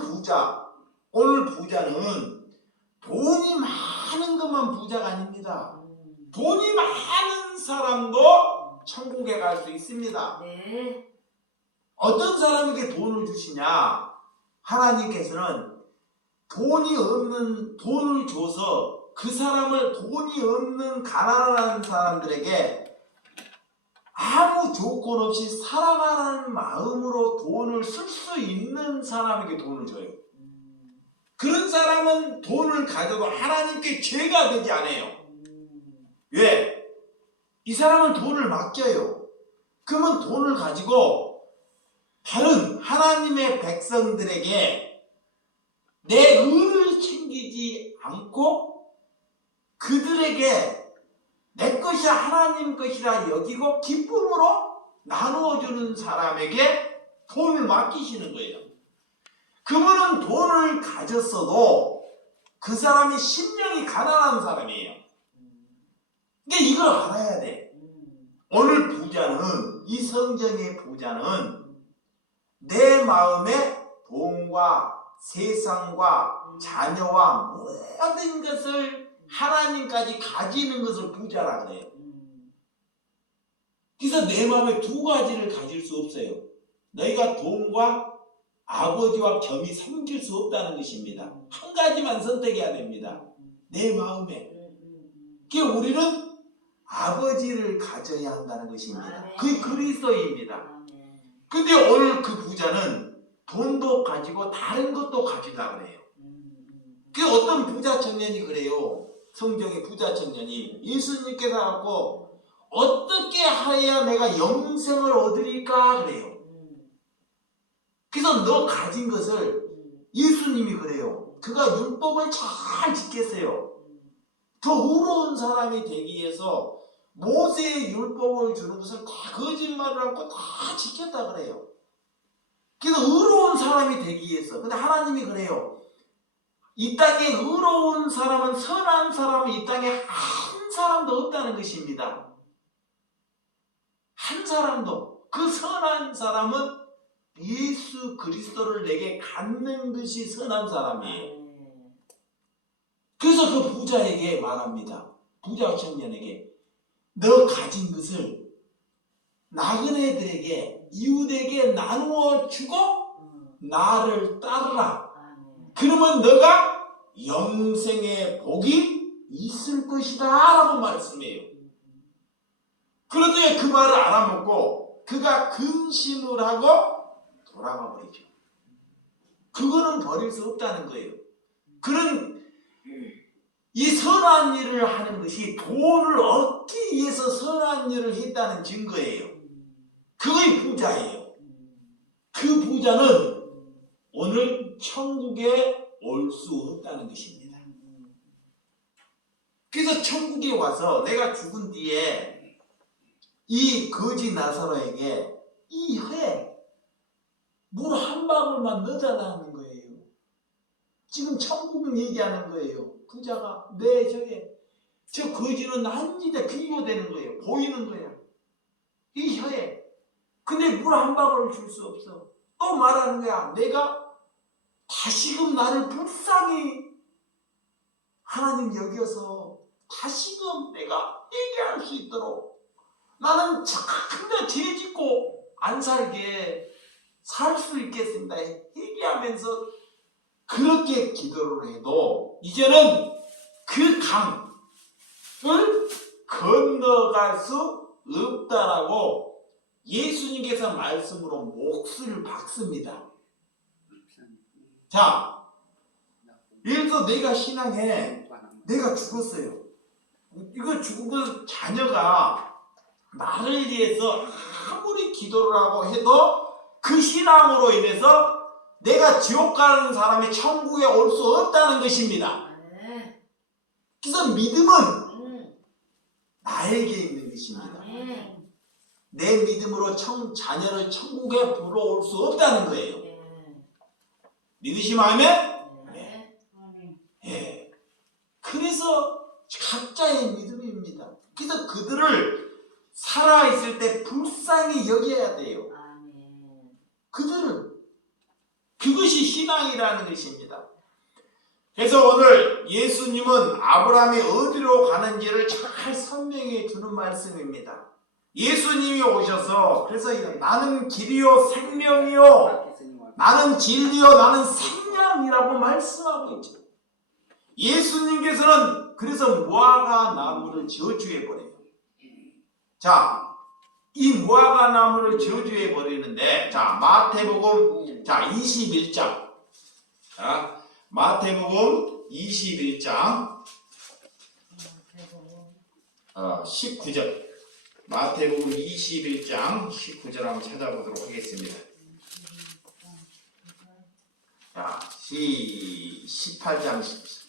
오늘 부자는 돈이 많은 것만 부자가 아닙니다. 돈이 많은 사람도 천국에 갈 수 있습니다. 네. 어떤 사람에게 돈을 주시냐? 하나님께서는 돈을 줘서 그 사람을 돈이 없는 가난한 사람들에게 아무 조건 없이 사랑하는 마음으로 돈을 쓸 수 있는 사람에게 돈을 줘요. 그런 사람은 돈을 가져도 하나님께 죄가 되지 않아요. 왜? 이 사람은 돈을 맡겨요. 그러면 돈을 가지고 다른 하나님의 백성들에게 내 의를 챙기지 않고 그들에게 내 것이 하나님 것이라 여기고 기쁨으로 나누어주는 사람에게 돈을 맡기시는 거예요. 그분은 돈을 가졌어도 그 사람이 심령이 가난한 사람이에요. 그러니까 이걸 알아야 돼. 오늘 부자는, 이 성경의 부자는 내 마음에 돈과 세상과 자녀와 모든 것을 하나님까지 가지는 것을 부자라 그래요. 그래서 내 마음에 두 가지를 가질 수 없어요. 너희가 돈과 아버지와 겸히 섬길 수 없다는 것입니다. 한 가지만 선택해야 됩니다. 내 마음에. 그러니까 우리는 아버지를 가져야 한다는 것입니다. 그게 그리스도입니다. 근데 오늘 그 부자는 돈도 가지고 다른 것도 가지려고 그래요. 그 어떤 부자 청년이 그래요. 성경의 부자 청년이 예수님께서 하고 어떻게 하여야 내가 영생을 얻으리까 그래요. 그래서 너 가진 것을 예수님이 그래요. 그가 율법을 잘 지켰어요. 더 의로운 사람이 되기 위해서 모세의 율법을 주는 것을 다 거짓말을 하고 다 지켰다 그래요. 그래서 의로운 사람이 되기 위해서. 근데 하나님이 그래요. 이 땅에 의로운 사람은, 선한 사람은 이 땅에 한 사람도 없다는 것입니다. 한 사람도. 그 선한 사람은 예수 그리스도를 내게 갖는 것이 선한 사람이에요. 그래서 그 부자에게 말합니다. 부자 청년에게 너 가진 것을 나그네들에게 이웃에게 나누어 주고 나를 따르라. 그러면 너가 영생의 복이 있을 것이다 라고 말씀해요. 그런데 그 말을 알아먹고 그가 근심을 하고 돌아가 버리죠. 그거는 버릴 수 없다는 거예요. 그런 이 선한 일을 하는 것이 돈을 얻기 위해서 선한 일을 했다는 증거예요. 그거의 부자예요. 그 부자는 오늘 천국에 올 수 없다는 것입니다. 그래서 천국에 와서 내가 죽은 뒤에 이 거지 나사로에게 이 혀에 물 한 방울만 넣어달라는 거예요. 지금 천국을 얘기하는 거예요. 부자가 내 저 거지는 한지대 비교되는 거예요. 보이는 거야. 이 혀에. 근데 물 한 방울을 줄 수 없어. 또 말하는 거야. 내가 다시금 나를 불쌍히 하나님 여겨서 다시금 내가 얘기할 수 있도록 나는 근데 죄 짓고 안 살게 살 수 있겠습니다. 얘기하면서 그렇게 기도를 해도 이제는 그 강을 건너갈 수 없다라고 예수님께서 말씀으로 몫을 박습니다. 자, 예를 들어 내가 신앙해. 내가 죽었어요. 이거 죽은 자녀가 나를 위해서 아무리 기도를 하고 해도 그 신앙으로 인해서 내가 지옥 가는 사람이 천국에 올 수 없다는 것입니다. 그래서 믿음은 나에게 있는 것입니다. 내 믿음으로 자녀를 천국에 불러올 수 없다는 거예요. 믿으시면 아멘? 네. 예. 그래서 각자의 믿음입니다. 그래서 그들을 살아있을 때 불쌍히 여겨야 돼요. 그들을. 그것이 신앙이라는 것입니다. 그래서 오늘 예수님은 아브라함이 어디로 가는지를 잘 설명해 주는 말씀입니다. 예수님이 오셔서 그래서 나는 길이요 생명이요 나는 진리요 나는 생명이라고 말씀하고 있죠. 예수님께서는 그래서 무화과 나무를 저주해 버려요. 자, 이 무화과 나무를 저주해 버리는데 자 마태복음 자 21장 자 마태복음 21장 19절 마태복음 21장 19절 한번 찾아보도록 하겠습니다. 자, 18장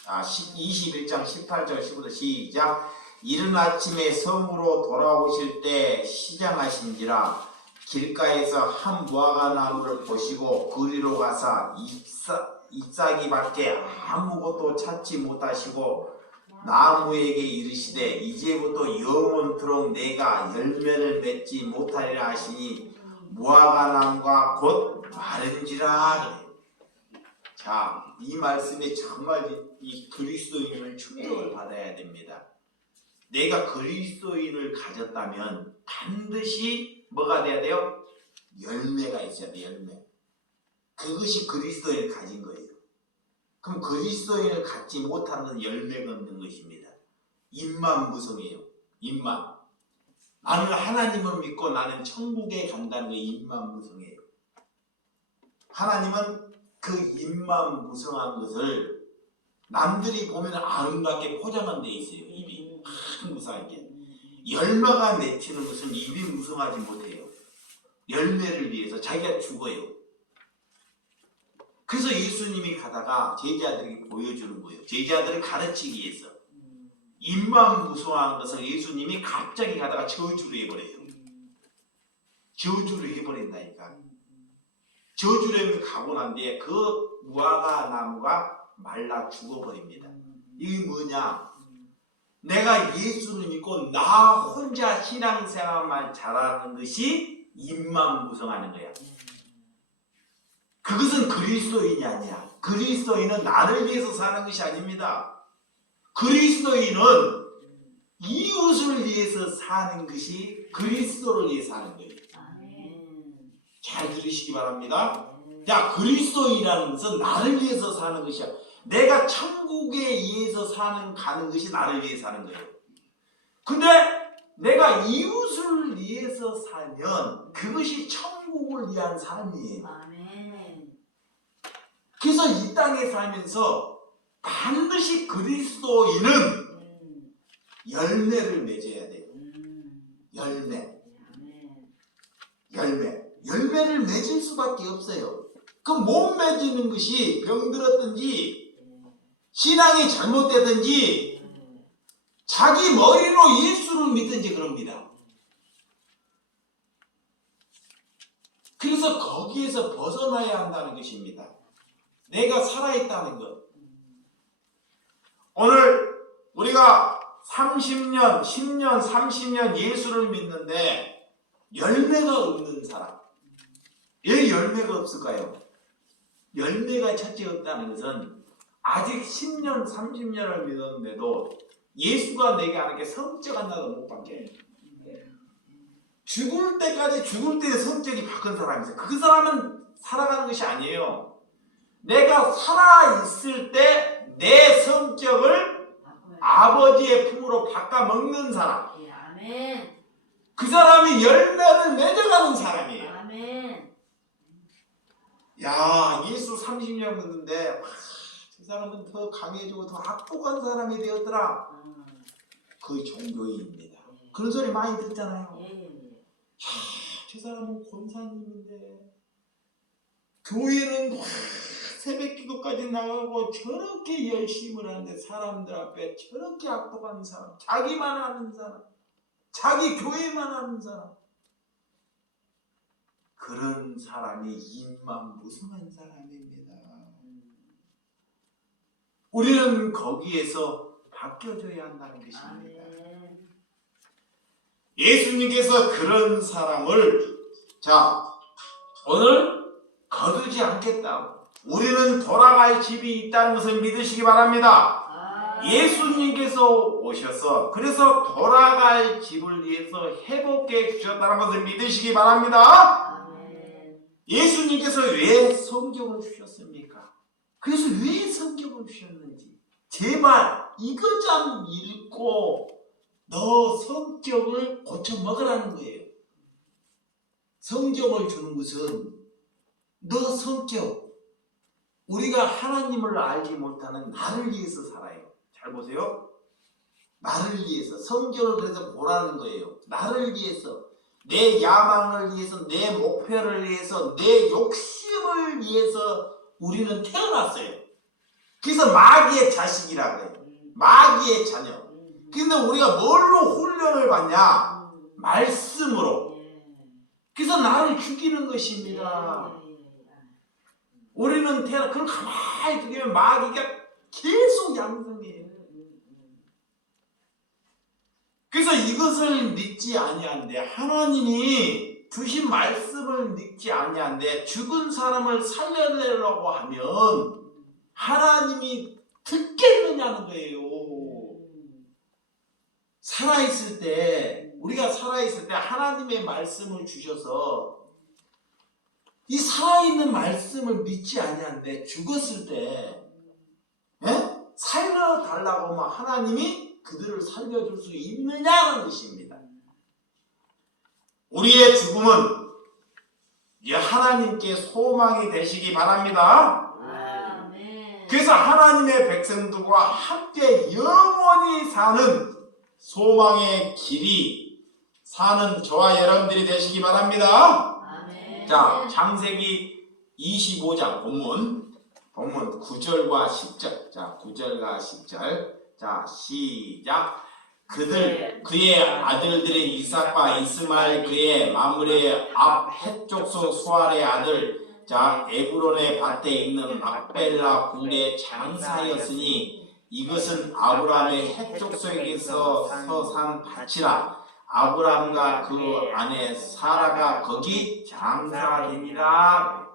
21장 18절 15절 시작. 이른 아침에 성으로 돌아오실 때 시장하신지라 길가에서 한 무화과 나무를 보시고 그리로 가서 잎사귀밖에 아무것도 찾지 못하시고 나무에게 이르시되 이제부터 영원토록 내가 열매를 맺지 못하리라 하시니 무화과 나무가 곧 마른지라. 자, 이 말씀에 정말 이 그리스도인을 충격을 받아야 됩니다. 내가 그리스도인을 가졌다면 반드시 뭐가 돼야 돼요? 열매가 있어야 돼요. 열매. 그것이 그리스도인을 가진 거예요. 그럼 그리스도인을 갖지 못하는 건 열매가 없는 것입니다. 입만 무성해요. 입만. 나는 하나님을 믿고 나는 천국에 간다는 게 입만 무성해요. 하나님은 그 입만 무성한 것을 남들이 보면 아름답게 포장한 데 있어요. 입이 무성하게. 열매가 맺히는 것은 입이 무성하지 못해요. 열매를 위해서 자기가 죽어요. 그래서 예수님이 가다가 제자들에게 보여주는 거예요. 제자들을 가르치기 위해서. 입만 무성한 것을 예수님이 갑자기 가다가 저주를 해버려요. 저주를 해버린다니까. 저주를 가고 난 뒤에 그 무화과 나무가 말라 죽어버립니다. 이게 뭐냐? 내가 예수를 믿고 나 혼자 신앙생활만 잘하는 것이 입만 무성하는 거야. 그것은 그리스도인이 아니야. 그리스도인은 나를 위해서 사는 것이 아닙니다. 그리스도인은 이웃을 위해서 사는 것이 그리스도를 위해 사는 거예요. 잘 들으시기 바랍니다. 자, 그리스도인이라는 것은 나를 위해서 사는 것이야. 내가 천국에 의해서 가는 것이 나를 위해 사는 거예요. 근데 내가 이웃을 위해서 살면 그것이 천국을 위한 삶이에요. 그래서 이 땅에 살면서 반드시 그리스도인은 열매를 맺어야 돼요. 열매를 맺을 수밖에 없어요. 그 못 맺는 것이 병들었든지 신앙이 잘못되든지 자기 머리로 예수를 믿든지 그럽니다. 그래서 거기에서 벗어나야 한다는 것입니다. 내가 살아있다는 것. 오늘 우리가 30년, 10년, 30년 예수를 믿는데 열매가 없는 사람. 왜 열매가 없을까요? 열매가 첫째 없다는 것은 아직 10년, 30년을 믿었는데도 예수가 내게 하는 게 성적 하나도 못 바뀌어요. 죽을 때까지 죽을 때 성격이 바뀐 사람이 있어요. 그 사람은 살아가는 것이 아니에요. 내가 살아있을 때 내 성격을 아버지의 품으로 바꿔 먹는 사람. 그 사람이 열매를 맺어가는 사람이에요. 야, 예수 30년 믿는데 저 사람은 더 강해지고 더 악독한 사람이 되었더라. 그 종교인입니다. 그런 소리 많이 듣잖아요. 저 사람은 권사님인데 교회는 새벽기도까지 나가고 저렇게 열심을 하는데 사람들 앞에 저렇게 악독한 사람, 자기만 아는 사람, 자기 교회만 아는 사람, 그런 사람이 임만무성한 사람입니다. 우리는 거기에서 바뀌어져야 한다는 것입니다. 예수님께서 그런 사람을 오늘 거두지 않겠다고, 우리는 돌아갈 집이 있다는 것을 믿으시기 바랍니다. 예수님께서 오셔서 그래서 돌아갈 집을 위해서 회복해 주셨다는 것을 믿으시기 바랍니다. 예수님께서 왜 성경을 주셨습니까? 그래서 왜 성경을 주셨는지 제발 이거 좀 읽고 너 성격을 고쳐 먹으라는 거예요. 성경을 주는 것은 너 성격, 우리가 하나님을 알지 못하는 나를 위해서 살아요. 잘 보세요. 나를 위해서 성경을 그래서 보라는 거예요. 나를 위해서, 내 야망을 위해서, 내 목표를 위해서, 내 욕심을 위해서 우리는 태어났어요. 그래서 마귀의 자식이라고 해요. 마귀의 자녀. 근데 우리가 뭘로 훈련을 받냐? 말씀으로. 그래서 나를 죽이는 것입니다. 우리는 그걸 가만히 두면 마귀가 계속 양성해요. 그래서 이것을 믿지 아니한데, 하나님이 주신 말씀을 믿지 아니한데 죽은 사람을 살려내려고 하면 하나님이 듣겠느냐는 거예요. 살아있을 때, 우리가 살아있을 때 하나님의 말씀을 주셔서 이 살아있는 말씀을 믿지 아니한데 죽었을 때 살려달라고 하면 하나님이 그들을 살려줄 수 있느냐는 것입니다. 우리의 죽음은 하나님께 소망이 되시기 바랍니다. 그래서 하나님의 백성들과 함께 영원히 사는 소망의 길이 사는 저와 여러분들이 되시기 바랍니다. 자, 창세기 25장 본문 9절과 10절. 자, 9절과 10절. 자, 시작. 그의 아들들은 이삭과 이스마엘, 그의 마므레의 앞 헷족속 수알의 아들, 자, 에브론의 밭에 있는 막벨라 굴의 장사였으니 이것은 아브라함의 헷족속에서 산 밭이라. 아브라함과 그 아내 사라가 거기 장사되니라.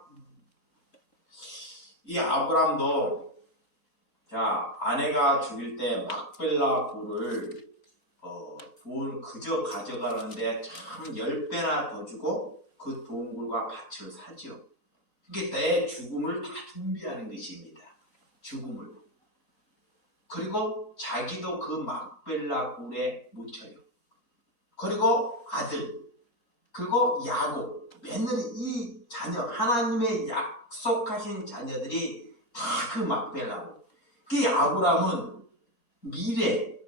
이 아브람도 자 아내가 죽일 때 막벨라 굴을 굴 그저 가져가는데 참 10배나 더 주고 그 동굴과 밭을 사죠. 그게 내 죽음을 다 준비하는 것입니다. 죽음을. 그리고 자기도 그 막벨라 굴에 묻혀요. 그리고 아들, 그리고 야곱, 맨날 이 자녀, 하나님의 약속하신 자녀들이 다 그 막벨라 굴. 그 아브람은 미래,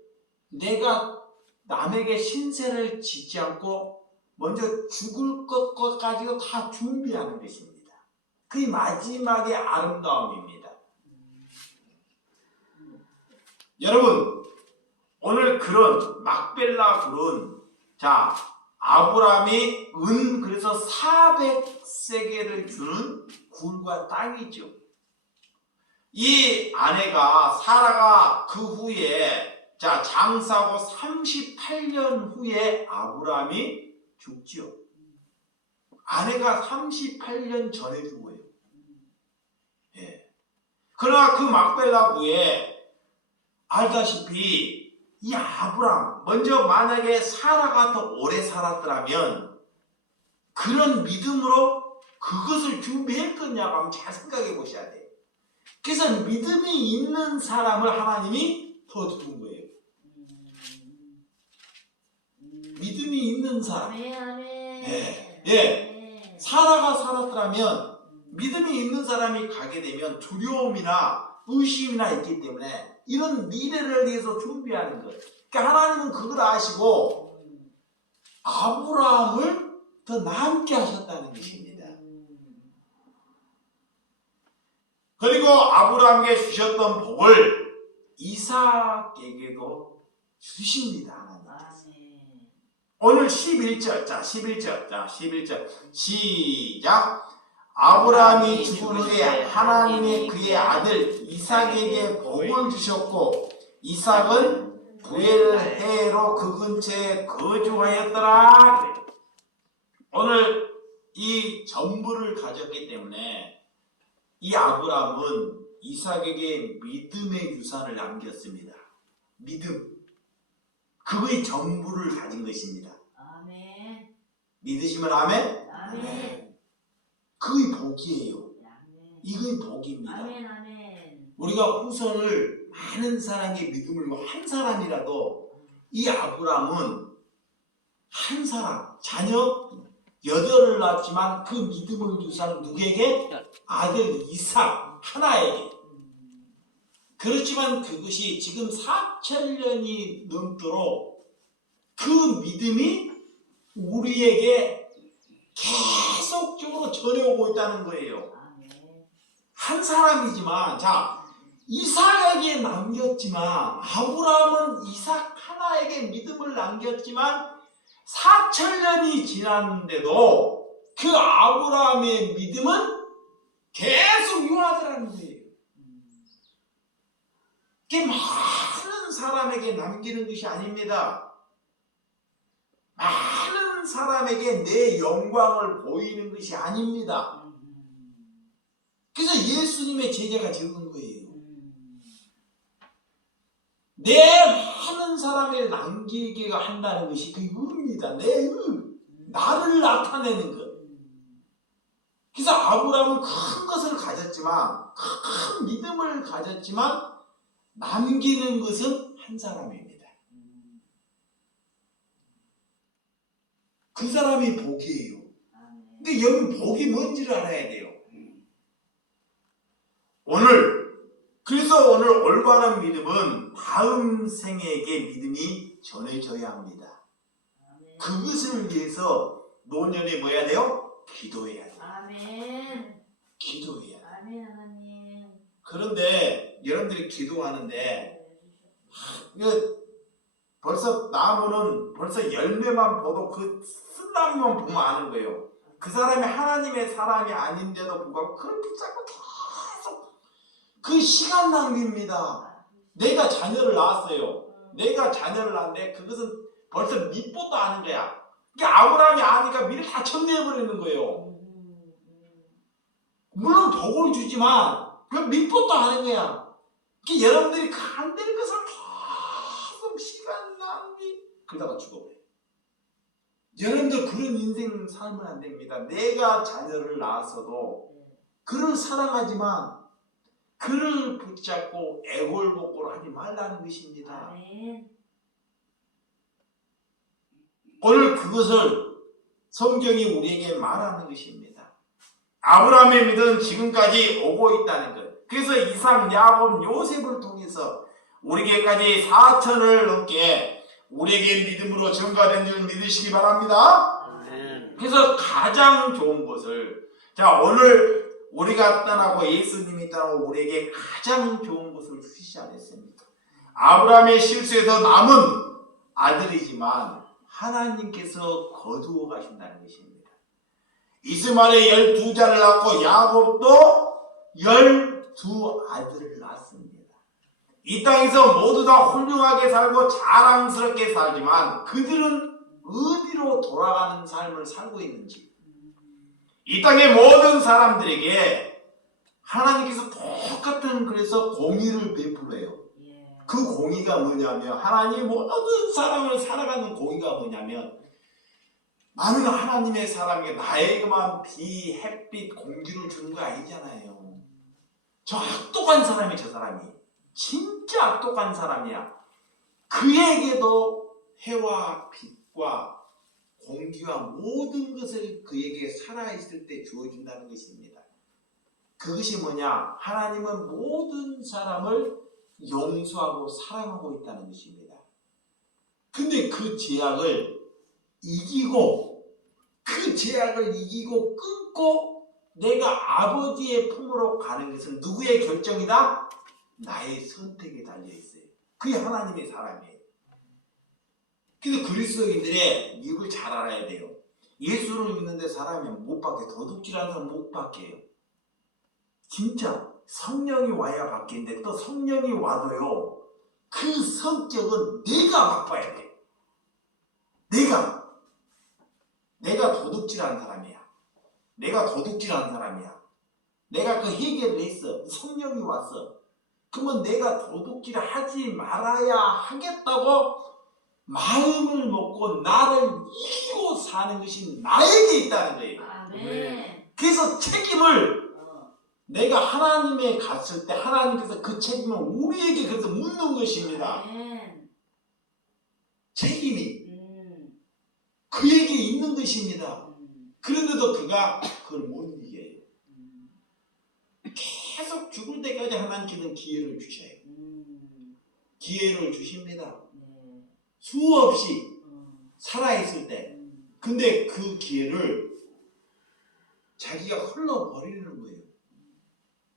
내가 남에게 신세를 지지 않고 먼저 죽을 것까지도 다 준비하는 것입니다. 그게 마지막의 아름다움입니다. 여러분, 오늘 그런 막벨라 굴은 자 아브람이 그래서 400세겔을 주는 굴과 땅이죠. 이 아내가 사라가 그 후에 자 장사하고 38년 후에 아브람이 죽지요. 아내가 38년 전에 죽어요. 예. 그러나 그 막벨라 굴에 알다시피 이 아브람 먼저 만약에 사라가 더 오래 살았더라면 그런 믿음으로 그것을 준비했겠냐고 한번 잘 생각해 보셔야 돼요. 그래서 믿음이 있는 사람을 하나님이 더 주는 거예요. 믿음이 있는 사람. 예. 예. 사라가 살았더라면 믿음이 있는 사람이 가게 되면 두려움이나 의심이나 있기 때문에 이런 미래를 위해서 준비하는 거예요. 그러니까 하나님은 그걸 아시고 아브라함을 더 남게 하셨다는 것입니다. 그리고 아브라함에게 주셨던 복을 이삭에게도 주십니다. 하나님께서. 오늘 11절, 자 11절 시작. 아브라함이 죽은 후에 하나님이 그의 아들 이삭에게 복을 주셨고 이삭은 부엘헤로 그 근처에 거주하였더라. 오늘 이 전부를 가졌기 때문에 이 아브라함은 이삭에게 믿음의 유산을 남겼습니다. 믿음. 그의 전부를 가진 것입니다. 아멘. 믿으시면 아멘? 아멘. 그의 복이에요. 아멘. 이건 복입니다. 아멘. 아멘. 우리가 후손을 많은 사람의 믿음을 한 사람이라도 이 아브람은 한 사람, 자녀 8을 낳았지만 그 믿음을 유산 누구에게? 아들 이삭 하나에게. 그렇지만 그것이 지금 4000년이 넘도록 그 믿음이 우리에게 계속적으로 전해오고 있다는 거예요. 한 사람이지만 자 이삭에게 남겼지만 아브라함은 이삭 하나에게 믿음을 남겼지만 4000년이 지났는데도 그 아브라함의 믿음은 계속 유하더라는 거예요. 그게 많은 사람에게 남기는 것이 아닙니다. 많은 사람에게 내 영광을 보이는 것이 아닙니다. 그래서 예수님의 제자가 적은 거예요. 내 많은 사람을 남기게 한다는 것이 그 의입니다. 내 의. 나를 나타내는 것. 그래서 아브라함은 큰 것을 가졌지만 큰 믿음을 가졌지만 남기는 것은 한 사람입니다. 그 사람이 복이에요. 근데 여기 복이 뭔지를 알아야 돼요. 그래서 오늘 올바른 믿음은 다음 생에게 믿음이 전해져야 합니다. 그것을 위해서 노년에 뭐 해야 돼요? 기도해야 돼요. 아멘. 기도해야 돼요. 아멘 하나님. 그런데 여러분들이 기도하는데 벌써 나무는 벌써 열매만 보도 그 쓴나무만 보면 아는 거예요. 그 사람이 하나님의 사람이 아닌데도 불구하고 그걸 붙잡고 계속 그 시간 낭비입니다. 내가 자녀를 낳았어요. 내가 자녀를 낳았는데 그것은 벌써 밑보도 아는 거야. 그러니까 아브라함이 아니까 미리 다 정리해버리는 거예요. 물론 복을 주지만 그 밑보도 하는 거야. 여러분들이 안 되는 것을 계속 시간 낭비 그러다가 죽어버려. 여러분들 그런 인생 살면 안 됩니다. 내가 자녀를 낳았어도 그를 사랑하지만 그를 붙잡고 애골복골 하지 말라는 것입니다. 아멘. 오늘 그것을 성경이 우리에게 말하는 것입니다. 아브라함의 믿음은 지금까지 오고 있다는 것. 그래서 이삭, 야곱, 요셉을 통해서 우리에게까지 4천을 넘게 우리에게 믿음으로 전가된 줄 믿으시기 바랍니다. 그래서 가장 좋은 것을 자 오늘 우리가 떠나고 예수님이 떠나고 우리에게 가장 좋은 것을 주시지 않았습니까? 아브라함의 실수에서 남은 아들이지만 하나님께서 거두어 가신다는 것입니다. 이스마엘의 12자를 낳고 야곱도 12아들을 낳았습니다. 이 땅에서 모두 다 훌륭하게 살고 자랑스럽게 살지만 그들은 어디로 돌아가는 삶을 살고 있는지 이 땅의 모든 사람들에게 하나님께서 똑같은 그래서 공의를 베풀어요. 그 공의가 뭐냐면 하나님 모든 사람을 살아가는 공의가 뭐냐면 나는 하나님의 사람에게 나에게만 비, 햇빛, 공기를 주는 거 아니잖아요. 저 악독한 사람이 저 사람이 진짜 악독한 사람이야. 그에게도 해와 빛과 공기와 모든 것을 그에게 살아있을 때 주어진다는 것입니다. 그것이 뭐냐? 하나님은 모든 사람을 용서하고 사랑하고 있다는 것입니다. 근데 그 제약을 이기고 끊고 내가 아버지의 품으로 가는 것은 누구의 결정이다? 나의 선택에 달려있어요. 그게 하나님의 사람이에요. 그래서 그리스도인들의 이걸 잘 알아야 돼요. 예수를 믿는데 사람이 못 바뀌어요. 도둑질하는 사람 못 바뀌어요. 진짜 성령이 와야 바뀌는데 또 성령이 와도요. 그 성격은 내가 바꿔야 돼요. 내가 도둑질하는 사람이야. 내가 그 해결을 했어. 성령이 왔어. 그러면 내가 도둑질 하지 말아야 하겠다고 마음을 먹고 나를 이기고 사는 것이 나에게 있다는 거예요. 아멘. 그래서 책임을 내가 하나님에 갔을 때 하나님께서 그 책임을 우리에게 그래서 묻는 것입니다. 아멘. 책임이 그에게 있는 것입니다. 그런데도 그가 그걸 못 이겨요. 계속 죽을 때까지 하나님께서는 기회를 주셔요. 기회를 주십니다. 수없이 살아있을 때. 근데 그 기회를 자기가 흘러버리는 거예요.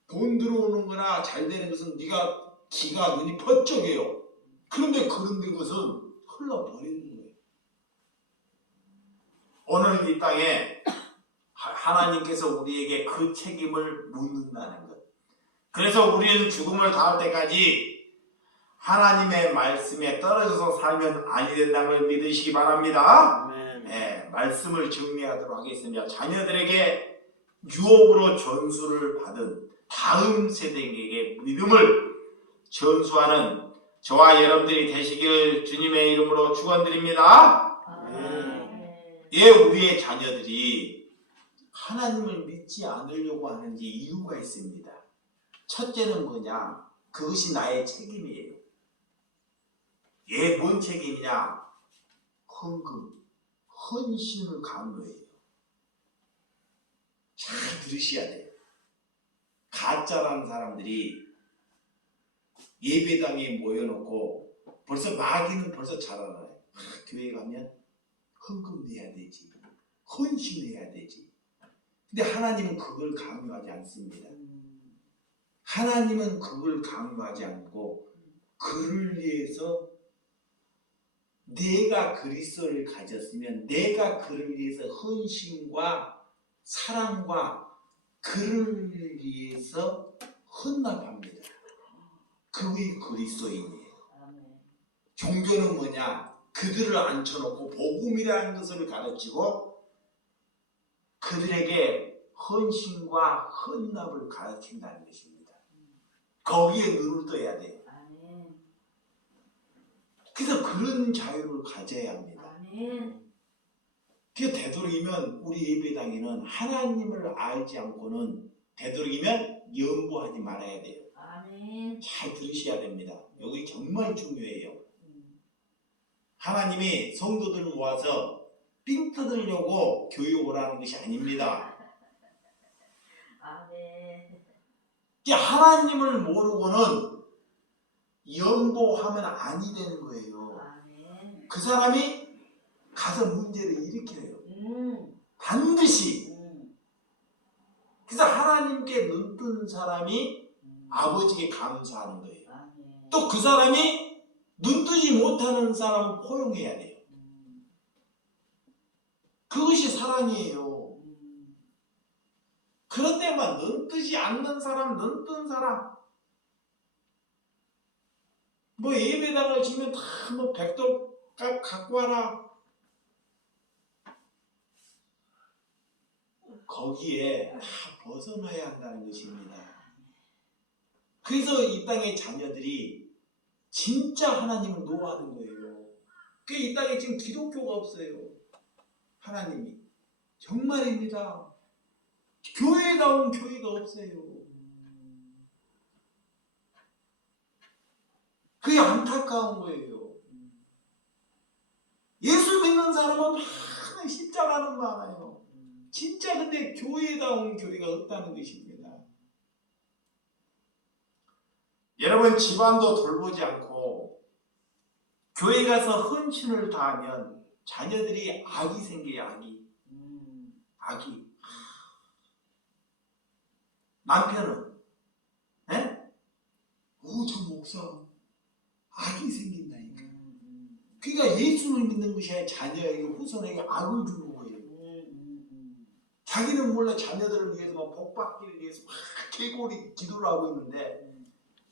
돈 들어오는 거나 잘 되는 것은 네가 기가 눈이 번쩍해요. 그런데 그런 것은 흘러버리는 거예요. 오늘 이 땅에 하나님께서 우리에게 그 책임을 묻는다는 것. 그래서 우리는 죽음을 당할 때까지 하나님의 말씀에 떨어져서 살면 아니 된다는 걸 믿으시기 바랍니다. 네, 말씀을 정리하도록 하겠습니다. 자녀들에게 유혹으로 전수를 받은 다음 세대에게 믿음을 전수하는 저와 여러분들이 되시길 주님의 이름으로 축원드립니다. 왜 우리의 자녀들이 하나님을 믿지 않으려고 하는지 이유가 있습니다. 첫째는 뭐냐? 그것이 나의 책임이에요. 얘 뭔 책임이냐? 헌금, 헌신을 강요해요. 잘 들으셔야 돼요. 가짜라는 사람들이 예배당에 모여놓고 벌써 마귀는 벌써 잘 알아요. 교회 가면 헌금 내야 되지, 헌신해야 되지. 근데 하나님은 그걸 강요하지 않습니다. 하나님은 그걸 강요하지 않고 그를 위해서 내가 그리스도를 가졌으면 내가 그를 위해서 헌신과 사랑과 그를 위해서 헌납합니다. 그게 그리스도인이에요. 종교는 뭐냐? 그들을 앉혀놓고 복음이라는 것을 가르치고 그들에게 헌신과 헌납을 가르친다는 것입니다. 거기에 눈을 떠야 돼요. 아멘. 그래서 그런 자유를 가져야 합니다. 아멘. 그 되도록이면 우리 예배당에는 하나님을 알지 않고는 되도록이면 연보하지 말아야 돼요. 아멘. 잘 들으셔야 됩니다. 여기 정말 중요해요. 하나님이 성도들을 모아서 삥 뜯으려고 교육을 하는 것이 아닙니다. 아멘. 하나님을 모르고는 연보하면 아니 되는 거예요. 아멘. 그 사람이 가서 문제를 일으켜요. 반드시. 그래서 하나님께 눈뜬 사람이 아버지께 감사하는 거예요. 아멘. 또 그 사람이 눈뜨지 못하는 사람은 포용해야 돼요. 그것이 사랑이에요. 그런데만 눈뜨지 않는 사람, 눈뜬 사람, 뭐 예배당을 지면 다 뭐 백돌값 갖고 와라. 거기에 다 벗어나야 한다는 것입니다. 그래서 이 땅의 자녀들이 진짜 하나님을 노하는 거예요. 이 땅에 지금 기독교가 없어요. 하나님이. 정말입니다. 교회다운 교회가 없어요. 그게 안타까운 거예요. 예수 믿는 사람은 많아요. 십자가는 많아요. 진짜 근데 교회다운 교회가 없다는 것입니다. 여러분 집안도 돌보지 않고 교회 가서 헌신을 다하면 자녀들이 악이 생겨요. 악이. 남편은 저 목사 악이 생긴다니까. 그러니까 예수를 믿는 것이 아니라 자녀에게 후손에게 악을 주는 거예요. 자기는 몰라 자녀들을 위해서 막 복받기를 위해서 막 개고리 기도를 하고 있는데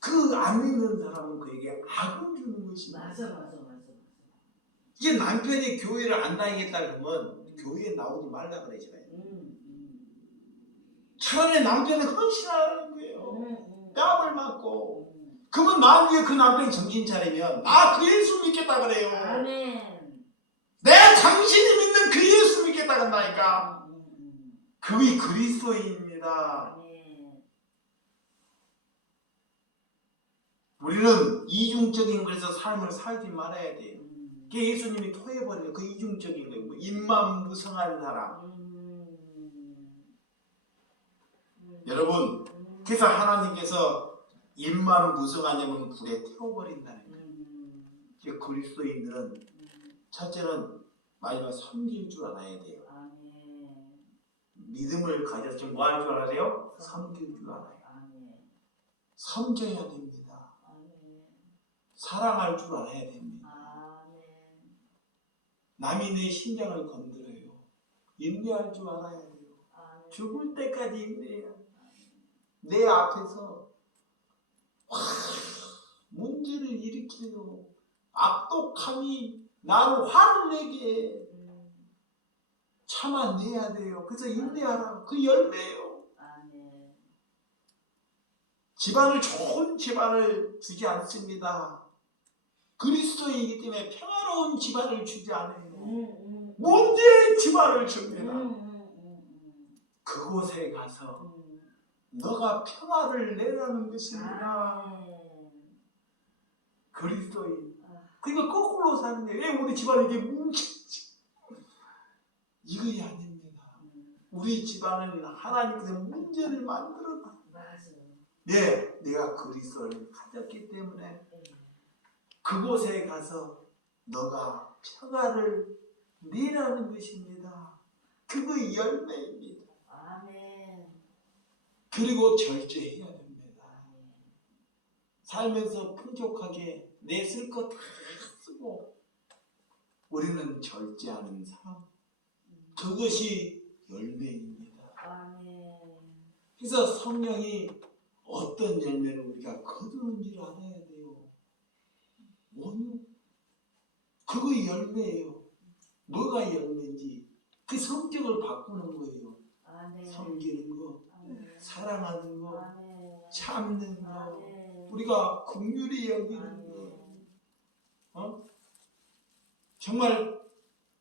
그 안 믿는 사람은 그에게 악을 주는 것입니다. 맞아. 이게 남편이 교회를 안 다니겠다 그러면 교회에 나오지 말라 그러잖아요. 차라리 남편은 헌신하는 거예요. 뺨을 맞고. 그러면 만약에 그 남편이 정신 차리면 나 그 예수 믿겠다 그래요. 아멘. 내가 당신이 믿는 그 예수 믿겠다 그런다니까. 그게 그리스도인입니다. 아멘. 우리는 이중적인 것에서 삶을 살지 말아야 돼요. 그게 예수님이 토해버려요. 그 이중적인 거예요. 입만 무성한 사람. 여러분, 그래서 하나님께서 입만 무성하냐면 불에 태워버린다는 거예요. 그리스도인들은 첫째는 마지막 섬길 줄 알아야 돼요. 믿음을 가져서 지금 뭐 할 줄 알아요? 섬길 줄 알아요. 섬겨야 됩니다. 사랑할 줄 알아야 됩니다. 남이 내 심장을 건드려요. 인내할 줄 알아야 돼요. 죽을 때까지 인내해야 돼요. 내 앞에서 문제를 일으켜요. 악독함이 나를 화를 내게 참아내야 돼요. 그래서 인내하라. 그 열매예요. 집안을 좋은 집안을 주지 않습니다. 그리스도이기 때문에 평화로운 집안을 주지 않아요. 문제의 집안을 줍니다. 그곳에 가서 너가 평화를 내라는 것입니다. 그리스도인. 그러니까 거꾸로 사는 거예요. 왜 우리 집안이 이게 뭉쳤지? 이것이 아닙니다. 우리 집안은 하나님께서 문제를 만들어놔. 네, 내가 그리스도를 가졌기 때문에 그곳에 가서 너가 평화를 내라는 것입니다. 그거의 열매입니다. 그리고 절제해야 됩니다. 살면서 풍족하게 내 쓸 것 다 쓰고 우리는 절제하는 삶. 그것이 열매입니다. 그래서 성령이 어떤 열매를 우리가 거두는지를 알아야 돼요. 원유. 그거 열매예요. 뭐가 열매인지 그 성격을 바꾸는 거예요. 섬기는 거, 사랑하는 거, 참는 거, 우리가 긍휼히 여기는 거. 정말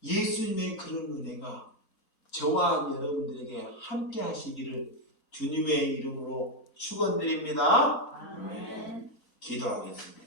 예수님의 그런 은혜가 저와 여러분들에게 함께 하시기를 주님의 이름으로 축원드립니다. 아멘. 기도하겠습니다.